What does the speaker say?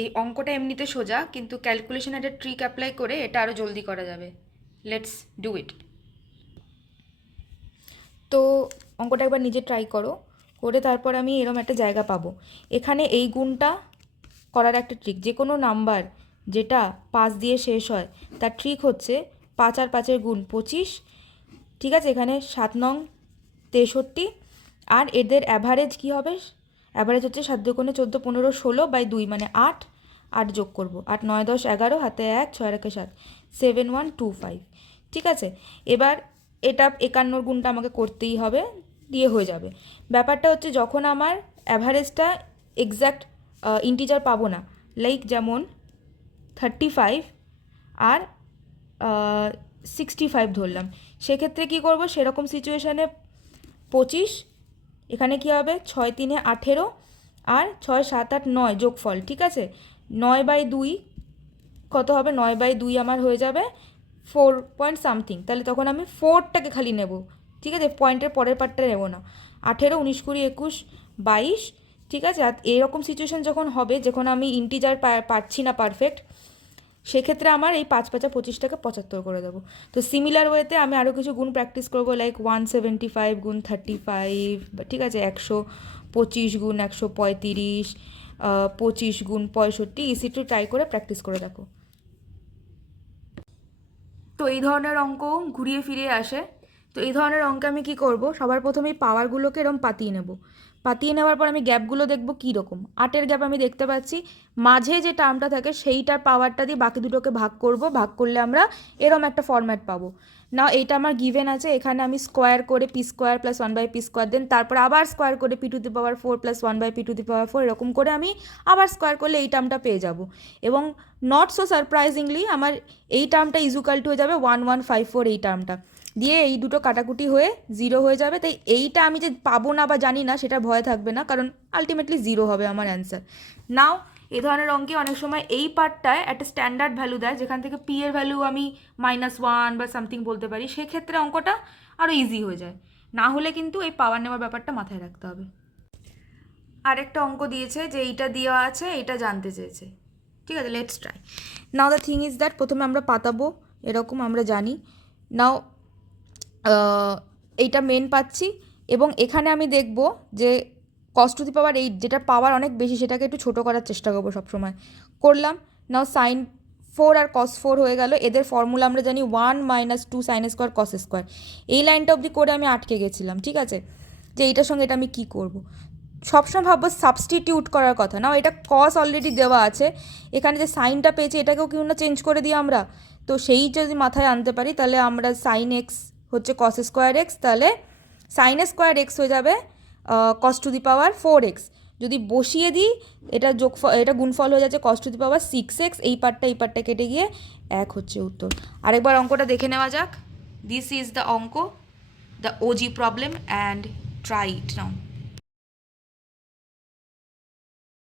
এই অঙ্কটা এমনিতে সোজা, কিন্তু ক্যালকুলেশনে একটা ট্রিক অ্যাপ্লাই করে এটা আরও জলদি করা যাবে। Let's do it. তো অঙ্কটা একবার নিজে ট্রাই করো, করে তারপর আমি এরম একটা জায়গা পাবো। এখানে এই গুণটা করার একটা ট্রিক, যে কোনো নাম্বার যেটা 5 দিয়ে শেষ হয় তার ট্রিক হচ্ছে 5 আর 5-এর গুণ 25। ঠিক আছে, এখানে 7 নং 63, আর এদের অ্যাভারেজ কী হবে? অ্যাভারেজ হচ্ছে 7 দুগুণে 14, 15, 16/2 মানে 8। 8 যোগ করবো, 8 9 10 11, হাতে 1, 6 রেখে 7, 7125। ঠিক আছে, এবার এটা 51 গুণটা আমাকে করতেই হবে, দিয়ে হয়ে যাবে। ব্যাপারটা হচ্ছে যখন আমার অ্যাভারেজটা এক্স্যাক্ট ইন্টিজার পাবো না, লাইক যেমন 35 আর 65 ধরলাম, সেক্ষেত্রে কী করব? সেরকম সিচুয়েশানে 25, এখানে কী হবে? 6 3 18, আর 6 7 8 9 যোগফল। ঠিক আছে, 9/2 কত হবে? 9/2 আমার হয়ে যাবে 4 পয়েন্ট সামথিং। তাহলে তখন আমি 4টাকে খালি নেব। ঠিক আছে, পয়েন্টের পরের পার্টটা নেব না। 18 19 20 21 22। ঠিক আছে, আর এরকম সিচুয়েশান যখন হবে, যখন আমি ইন্টিজার পাচ্ছি না পারফেক্ট, সেক্ষেত্রে আমার এই 5 5 25টাকে 75 করে দেবো। তো সিমিলার ওয়েতে আমি আরও কিছু গুণ প্র্যাকটিস করবো, লাইক 175 গুণ 35, ঠিক আছে, 125 গুণ 135, 25 গুণ 65, ইসি টু ট্রাই করে প্র্যাকটিস করে দেখো। তো এই ধরনের অঙ্ক ঘুরিয়ে ফিরিয়ে আসে। তো এই ধরনের অঙ্কে আমি কি করব? সবার প্রথমে এই পাওয়ারগুলোকে এরকম পাতিয়ে নেব। পাতিয়ে নেওয়ার পর আমি গ্যাপগুলো দেখব কী রকম। 8-এর গ্যাপ আমি দেখতে পাচ্ছি, মাঝে যে টার্মটা থাকে সেইটার পাওয়ারটা দিয়ে বাকি দুটোকে ভাগ করব, ভাগ করলে আমরা এরম একটা ফরম্যাট পাবো। না, এইটা আমার গিভেন আছে, এখানে আমি স্কোয়ার করে p square plus 1/p square, then তারপর আবার স্কোয়ার করে p⁴ প্লাস 1/p⁴, এরকম করে আমি আবার স্কোয়ার করলে এই টার্মটা পেয়ে যাব। এবং নট সো সারপ্রাইজিংলি আমার এই টার্মটা ইজুকাল টু হয়ে যাবে 1154, এই টার্মটা দিয়ে এই দুটো কাটাকুটি হয়ে 0 হয়ে যাবে। তাই এইটা আমি যে পাবো না বা জানি না সেটা ভয় থাকবে না, কারণ আলটিমেটলি 0 হবে আমার অ্যান্সার। নাও এ ধরনের অঙ্কে অনেক সময় এই পার্টটায় একটা স্ট্যান্ডার্ড ভ্যালু দেয়, যেখান থেকে পি এর ভ্যালু আমি -1 বা সামথিং বলতে পারি, সেক্ষেত্রে অঙ্কটা আরও ইজি হয়ে যায়। না হলে কিন্তু এই পাওয়ার নেওয়ার ব্যাপারটা মাথায় রাখতে হবে। আরেকটা অঙ্ক দিয়েছে যে এইটা দেওয়া আছে, এটা জানতে চেয়েছে। ঠিক আছে, let's try. Now the thing is that প্রথমে আমরা পাতাবো এরকম, আমরা জানি। নাও এইটা মেন পাচ্ছি, এবং এখানে আমি দেখব যে cos⁸8 যেটার পাওয়ার অনেক বেশি, সেটাকে একটু ছোটো করার চেষ্টা করবো সবসময়। করলাম। নাও sin 4 আর cos 4 হয়ে গেল, এদের ফর্মুলা আমরা জানি 1 - 2 sin² cos²। এই লাইনটা অবধি করে আমি আটকে গেছিলাম। ঠিক আছে, যে এইটার সঙ্গে এটা আমি কী করবো? সবসময় ভাববো সাবস্টিটিউট করার কথা। নাও এটা কস অলরেডি দেওয়া আছে, এখানে যে সাইনটা পেয়েছি এটাকেও কি না চেঞ্জ করে দিই আমরা? তো সেই যদি মাথায় আনতে পারি, তাহলে আমরা sin x হচ্ছে cos²x, তাহলে sin² x হয়ে যাবে cos⁴x। যদি বসিয়ে দিই, এটা এটা গুণফল হয়ে যাচ্ছে cos⁴6x। এই পার্টটা কেটে গিয়ে 1 হচ্ছে উত্তর। আরেকবার অঙ্কটা দেখে নেওয়া যাক। দিস ইজ দ্য অঙ্ক, the OG problem, and try it now.